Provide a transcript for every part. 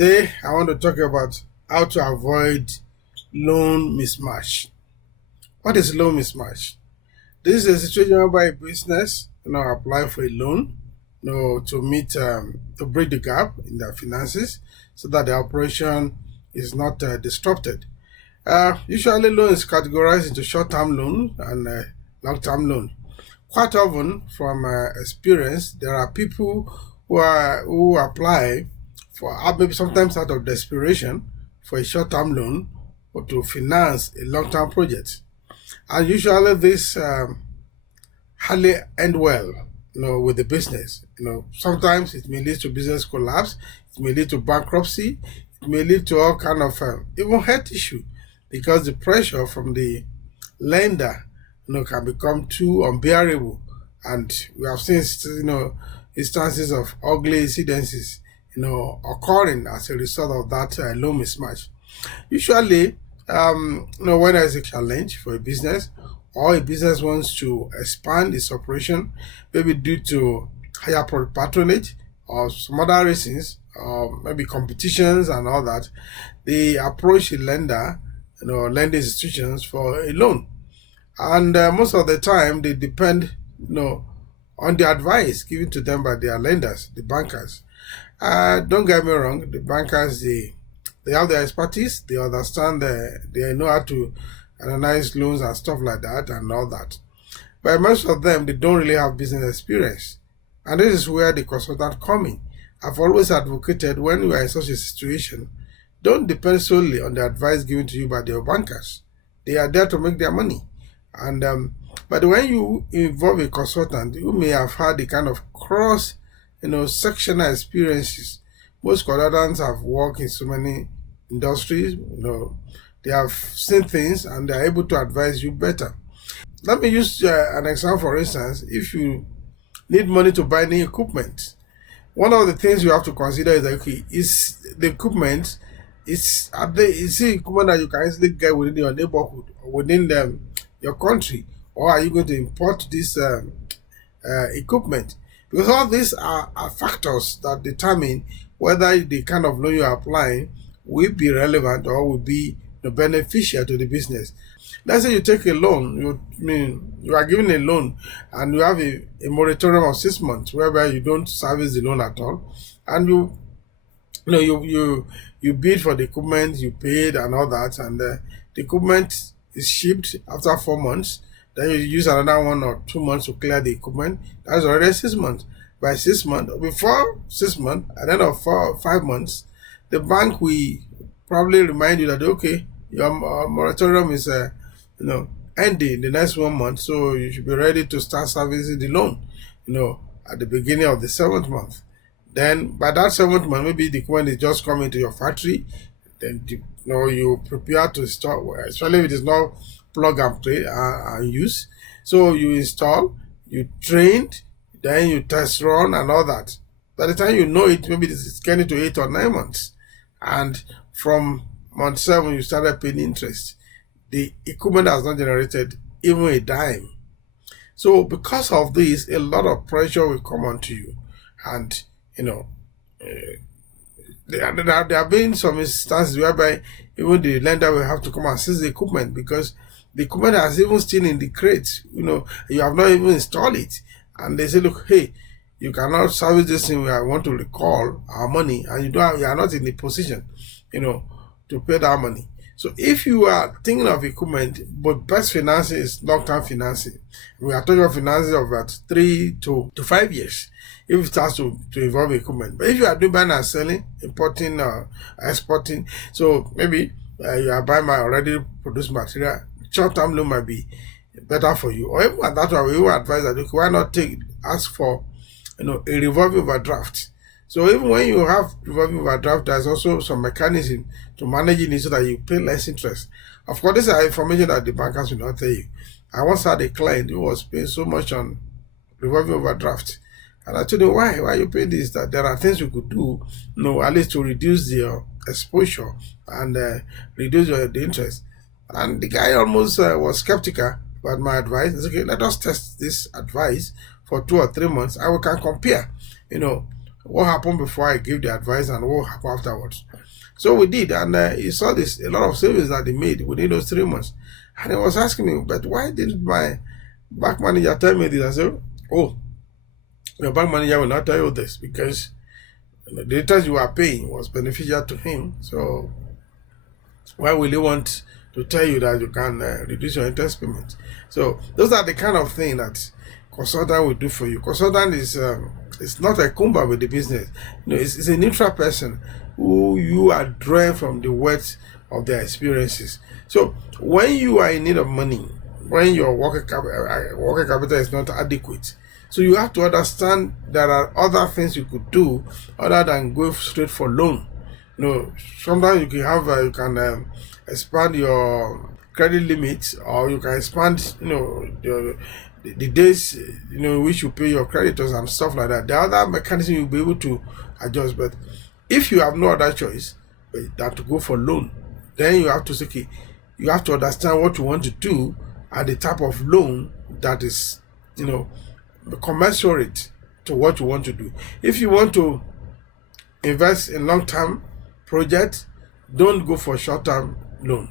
Today, I want to talk about how to avoid loan mismatch. What is loan mismatch? This is a situation whereby a business, apply for a loan, to meet, to bridge the gap in their finances, so that the operation is not disrupted. Usually, loan is categorized into short-term loan and long-term loan. Quite often, from experience, there are people who apply for maybe sometimes out of desperation for a short-term loan or to finance a long-term project. And usually this hardly end well, with the business. Sometimes it may lead to business collapse, it may lead to bankruptcy, it may lead to all kind of even health issue, because the pressure from the lender, can become too unbearable. And we have seen, instances of ugly incidences, occurring as a result of that loan mismatch. Usually, when there is a challenge for a business, or a business wants to expand its operation, maybe due to higher patronage or some other reasons, or maybe competitions and all that, they approach a lender, lending institutions for a loan. And most of the time, they depend, on the advice given to them by their lenders, the bankers. Don't get me wrong, the bankers, they have their expertise, they understand, they know how to analyze loans and stuff like that and all that. But most of them, they don't really have business experience. And this is where the consultant come in. I've always advocated, when you are in such a situation, don't depend solely on the advice given to you by your bankers. They are there to make their money. And but when you involve a consultant, you may have had the kind of cross, sectional experiences. Most consultants have worked in so many industries, they have seen things and they are able to advise you better. Let me use an example. For instance, if you need money to buy new equipment, one of the things you have to consider is that, okay, is the equipment, it's equipment that you can easily get within your neighborhood or within your country, or are you going to import this equipment? Because all these are factors that determine whether the kind of loan you are applying will be relevant or will be beneficial to the business. Let's say you take a loan, you are given a loan and you have a moratorium of 6 months whereby you don't service the loan at all, and you bid for the equipment, you paid and all that, and the equipment is shipped after 4 months. Then you use another 1 or 2 months to clear the equipment. That's already 6 months. By 6 months, before 6 months, at the end of 4 or 5 months, the bank will probably remind you that, okay, your moratorium is ending the next 1 month, so you should be ready to start servicing the loan, at the beginning of the 7th month. Then by that 7th month, maybe the equipment is just coming to your factory. Then you prepare to install, especially if it is not plug and play and use. So you install, you trained, then you test run and all that. By the time you know it, maybe it's getting to 8 or 9 months. And from month 7, you started paying interest. The equipment has not generated even a dime. So because of this, a lot of pressure will come onto you. And, there have been some instances whereby even the lender will have to come and seize the equipment, because the equipment has even still in the crates, you have not even installed it. And they say, look, hey, you cannot service this thing, I want to recall our money, and you are not in the position, to pay that money. So if you are thinking of equipment, but best financing is long-term financing. We are talking about financing of about 3 to 5 years if it starts to involve equipment. But if you are doing buying and selling, importing or exporting, so maybe you are buying my already produced material, short-term loan might be better for you. Or even at that way, we will advise that, okay, why not ask for a revolving overdraft. So even when you have revolving overdraft, there's also some mechanism to manage it so that you pay less interest. Of course, this is information that the bankers will not tell you. I once had a client who was paying so much on revolving overdraft, and I told him, why are you paying this? That there are things you could do, at least to reduce your exposure and reduce the interest. And the guy almost was skeptical about my advice. He said, okay, let us test this advice for 2 or 3 months, and we can compare, what happened before I gave the advice and what happened afterwards. So we did, and he saw this, a lot of savings that he made within those 3 months. And he was asking me, but why didn't my bank manager tell me this? I said, oh, your bank manager will not tell you this because the interest you are paying was beneficial to him. So why will he want to tell you that you can reduce your interest payment? So those are the kind of thing that consultant will do for you. Consultant is it's not a 𝗠𝗶𝘀 with the business. It's a neutral person who you are drawing from the words of their experiences. So when you are in need of money, when your working capital is not adequate, so you have to understand there are other things you could do other than go straight for loan. Sometimes you can have expand your credit limits, or you can expand the days which you pay your creditors and stuff like that. The other mechanism you'll be able to adjust. But if you have no other choice than to go for loan, then you have to say, okay, you have to understand what you want to do and the type of loan that is commensurate to what you want to do. If you want to invest in long-term project, don't go for short-term loan.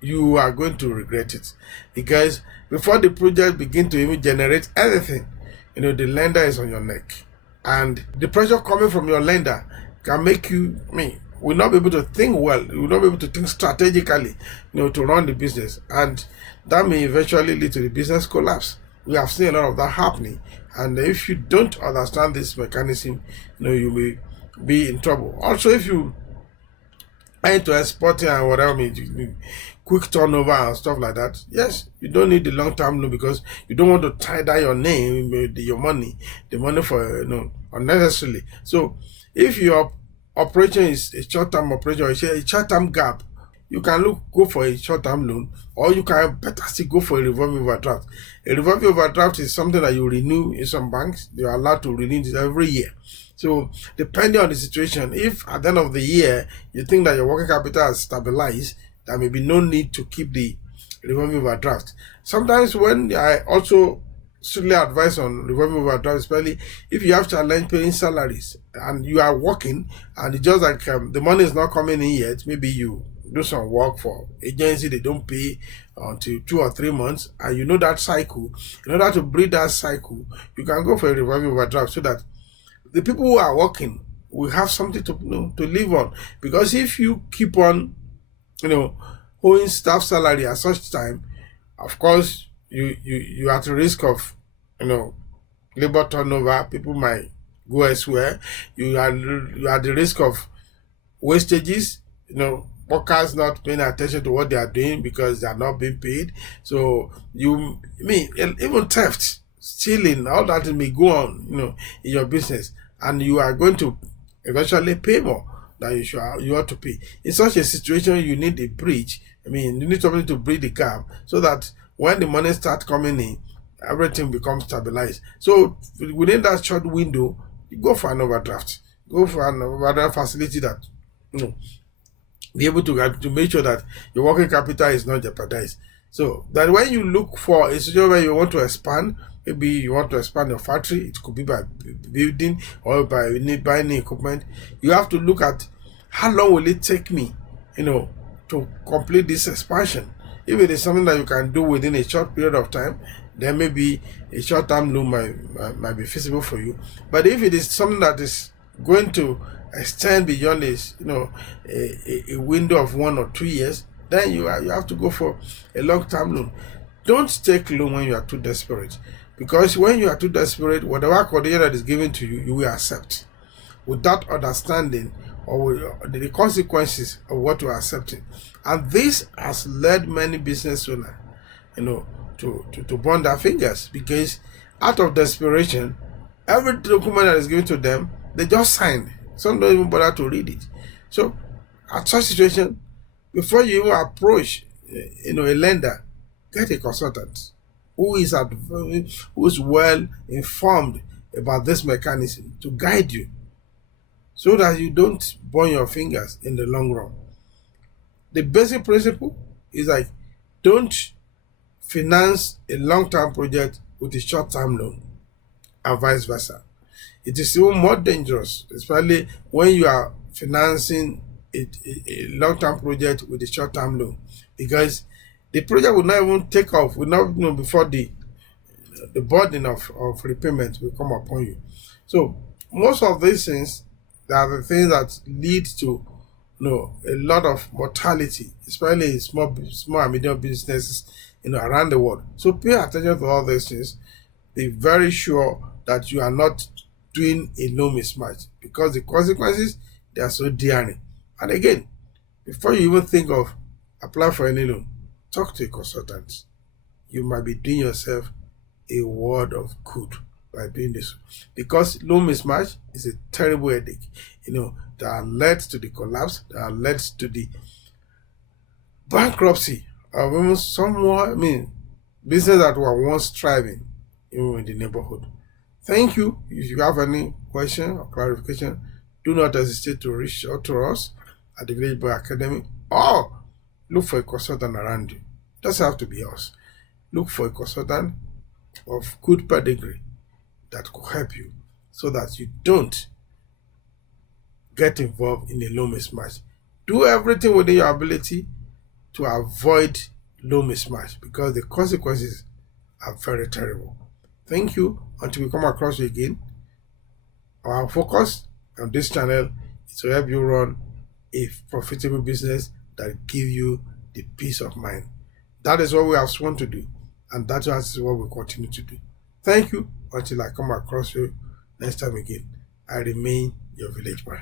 You are going to regret it, because before the project begin to even generate anything, the lender is on your neck, and the pressure coming from your lender can make you will not be able to think well. You will not be able to think strategically, to run the business, and that may eventually lead to the business collapse. We have seen a lot of that happening, and if you don't understand this mechanism, you may be in trouble. Also, if you are into exporting and whatever, quick turnover and stuff like that, yes, you don't need the long-term loan, because you don't want to tie down your name, your money, the money for unnecessarily. So if your operation is a short-term operation or a short-term gap, you can go for a short-term loan, or you can better still go for a revolving overdraft. A revolving overdraft is something that you renew in some banks. You are allowed to renew it every year. So depending on the situation, if at the end of the year you think that your working capital has stabilized, there may be no need to keep the revolving overdraft. Sometimes when I also strictly advise on revolving overdraft, especially if you have challenge paying salaries and you are working and it's just like the money is not coming in yet, maybe you do some work for agency, they don't pay until 2 or 3 months, and that cycle. In order to break that cycle, you can go for a revolving overdraft so that the people who are working will have something to live on. Because if you keep on owing staff salary at such time, of course you are at the risk of labor turnover. People might go elsewhere. You are at the risk of wastages, workers not paying attention to what they are doing because they are not being paid. So even theft, stealing, all that may go on in your business, and you are going to eventually pay more than you ought to pay. In such a situation, you need a bridge. You need something to bridge the gap, so that when the money starts coming in, everything becomes stabilized. So within that short window, you go for an overdraft. Go for an overdraft facility that be able to make sure that your working capital is not jeopardized. So that when you look for a situation where you want to expand, maybe you want to expand your factory, it could be by building or by buying equipment, you have to look at how long will it take me, to complete this expansion. If it is something that you can do within a short period of time, then maybe a short-term loan might be feasible for you. But if it is something that is going to extend beyond this, a window of 1 or 2 years, then you have to go for a long-term loan. Don't take loan when you are too desperate, because when you are too desperate, whatever condition that is given to you, you will accept without understanding or the consequences of what you are accepting. And this has led many business owners, to burn their fingers, because out of desperation, every document that is given to them, they just sign. Some don't even bother to read it. So at such situation, before you even approach a lender, get a consultant who is well informed about this mechanism to guide you, so that you don't burn your fingers in the long run. The basic principle is like, don't finance a long-term project with a short-term loan, and vice versa. it is even more dangerous, especially when you are financing a long-term project with a short-term loan, because the project will not even take off, will not before the burden of repayment will come upon you. So most of these things, they are the things that lead to a lot of mortality, especially in small and medium businesses around the world. So pay attention to all these things. Be very sure that you are not doing a loan mismatch, because the consequences, they are so daring. And again, before you even think of applying for any loan, talk to a consultant. You might be doing yourself a world of good by doing this, because loan mismatch is a terrible headache, that led to the collapse, that led to the bankruptcy of even someone, business that were once thriving in the neighborhood. Thank you. If you have any question or clarification, do not hesitate to reach out to us at the Village Boy Academy, or look for a consultant around you. It doesn't have to be us. Look for a consultant of good pedigree that could help you, so that you don't get involved in a loan mismatch. Do everything within your ability to avoid loan mismatch, because the consequences are very terrible. Thank you. Until we come across you again, our focus on this channel is to help you run a profitable business that give you the peace of mind. That is what we have sworn to do, and that is what we continue to do. Thank you. Until I come across you next time again, I remain your village boy.